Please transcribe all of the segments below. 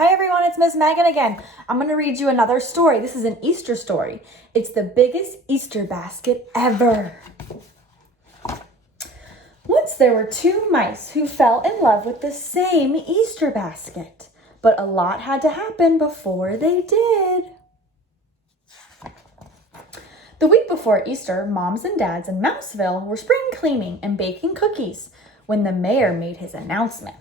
Hi everyone, it's Miss Megan again. I'm going to read you another story. This is an Easter story. It's the biggest Easter basket ever. Once there were two mice who fell in love with the same Easter basket, but a lot had to happen before they did. The week before Easter, moms and dads in Mouseville were spring cleaning and baking cookies when the mayor made his announcement.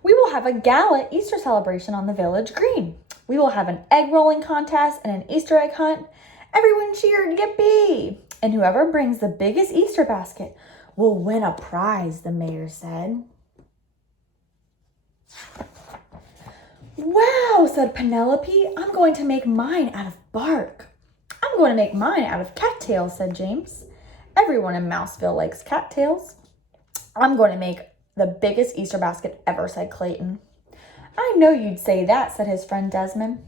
We will have a gala Easter celebration on the village green. We will have an egg rolling contest and an Easter egg hunt. Everyone cheered, yippee! And whoever brings the biggest Easter basket will win a prize, the mayor said. Wow, said Penelope. I'm going to make mine out of bark. I'm going to make mine out of cattails, said James. Everyone in Mouseville likes cattails. I'm going to make the biggest Easter basket ever, said Clayton. I know you'd say that, said his friend Desmond.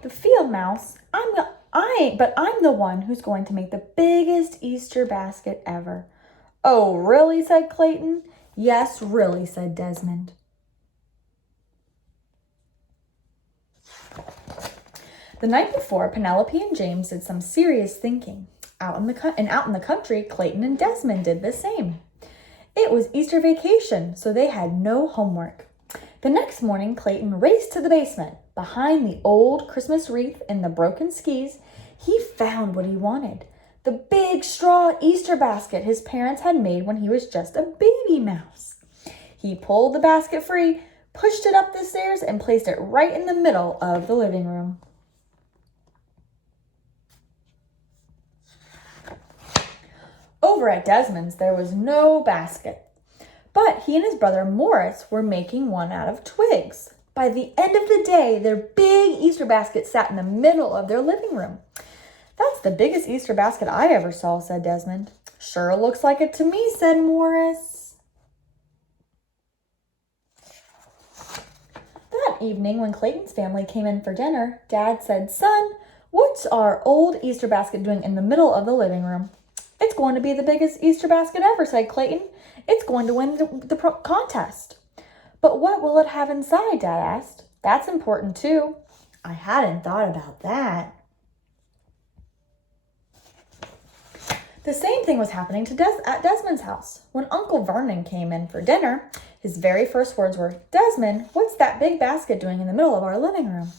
The field mouse, I'm the one who's going to make the biggest Easter basket ever. Oh, really, said Clayton. Yes, really, said Desmond. The night before, Penelope and James did some serious thinking. Out in the country, Clayton and Desmond did the same. It was Easter vacation, so they had no homework. The next morning, Clayton raced to the basement. Behind the old Christmas wreath and the broken skis, he found what he wanted. The big straw Easter basket his parents had made when he was just a baby mouse. He pulled the basket free, pushed it up the stairs, and placed it right in the middle of the living room. Over at Desmond's, there was no basket, but he and his brother Morris were making one out of twigs. By the end of the day, their big Easter basket sat in the middle of their living room. That's the biggest Easter basket I ever saw, said Desmond. Sure looks like it to me, said Morris. That evening, when Clayton's family came in for dinner, Dad said, Son, what's our old Easter basket doing in the middle of the living room? It's going to be the biggest Easter basket ever, said Clayton. It's going to win the contest. But what will it have inside, Dad asked. That's important, too. I hadn't thought about that. The same thing was happening at Desmond's house. When Uncle Vernon came in for dinner, his very first words were, Desmond, what's that big basket doing in the middle of our living room?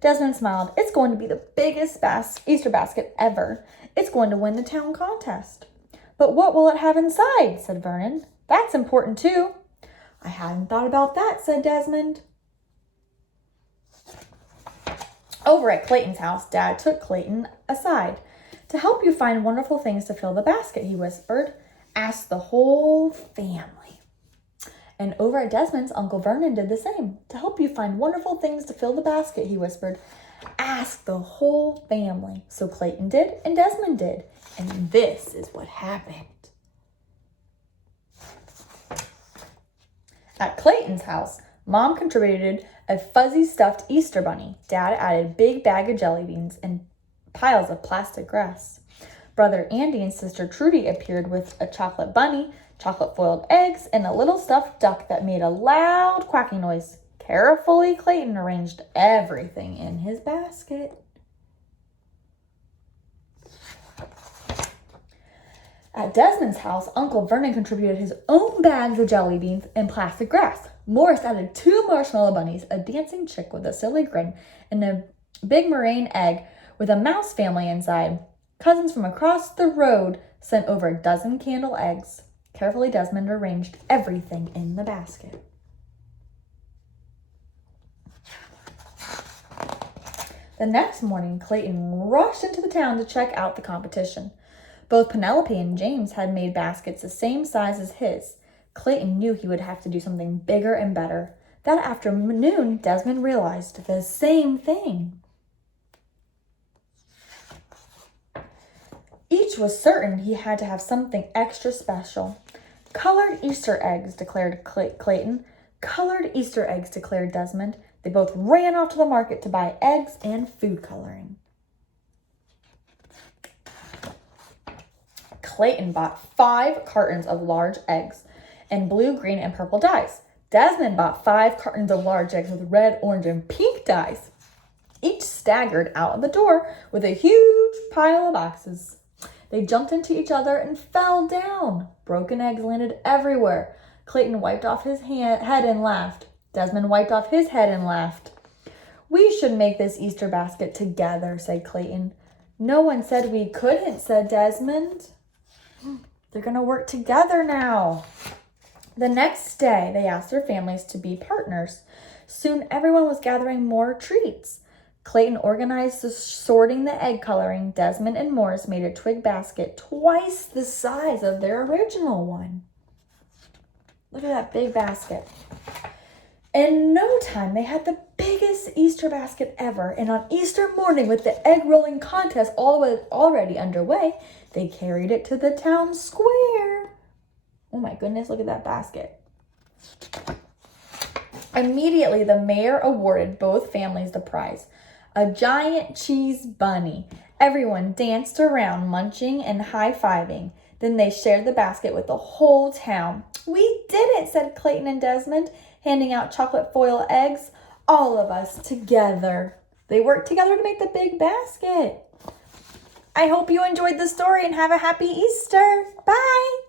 Desmond smiled. It's going to be the biggest Easter basket ever. It's going to win the town contest. But what will it have inside, said Vernon. That's important too. I hadn't thought about that, said Desmond. Over at Clayton's house, Dad took Clayton aside. To help you find wonderful things to fill the basket, he whispered. Ask the whole family. And over at Desmond's, Uncle Vernon did the same. To help you find wonderful things to fill the basket, he whispered, ask the whole family. So Clayton did, and Desmond did. And this is what happened. At Clayton's house, Mom contributed a fuzzy stuffed Easter bunny. Dad added a big bag of jelly beans and piles of plastic grass. Brother Andy and sister Trudy appeared with a chocolate bunny, chocolate foiled eggs, and a little stuffed duck that made a loud quacking noise. Carefully, Clayton arranged everything in his basket. At Desmond's house, Uncle Vernon contributed his own bags of jelly beans and plastic grass. Morris added 2 marshmallow bunnies, a dancing chick with a silly grin, and a big meringue egg with a mouse family inside. Cousins from across the road sent over a dozen candle eggs. Carefully, Desmond arranged everything in the basket. The next morning, Clayton rushed into the town to check out the competition. Both Penelope and James had made baskets the same size as his. Clayton knew he would have to do something bigger and better. That afternoon, Desmond realized the same thing. Each was certain he had to have something extra special. Colored Easter eggs, declared Clayton. Colored Easter eggs, declared Desmond. They both ran off to the market to buy eggs and food coloring. Clayton bought 5 cartons of large eggs and blue, green, and purple dyes. Desmond bought 5 cartons of large eggs with red, orange, and pink dyes. Each staggered out of the door with a huge pile of boxes. They jumped into each other and fell down. Broken eggs landed everywhere. Clayton wiped off his head and laughed. Desmond wiped off his head and laughed. "We should make this Easter basket together," said Clayton. "No one said we couldn't," said Desmond. They're going to work together now. The next day, they asked their families to be partners. Soon, everyone was gathering more treats. Clayton organized the sorting the egg coloring. Desmond and Morris made a twig basket twice the size of their original one. Look at that big basket. In no time, they had the biggest Easter basket ever. And on Easter morning, with the egg rolling contest already underway, they carried it to the town square. Oh my goodness, look at that basket. Immediately, the mayor awarded both families the prize, a giant cheese bunny. Everyone danced around, munching and high-fiving. Then they shared the basket with the whole town. "We did it," said Clayton and Desmond, handing out chocolate foil eggs. "All of us together." They worked together to make the big basket. I hope you enjoyed the story and have a happy Easter. Bye.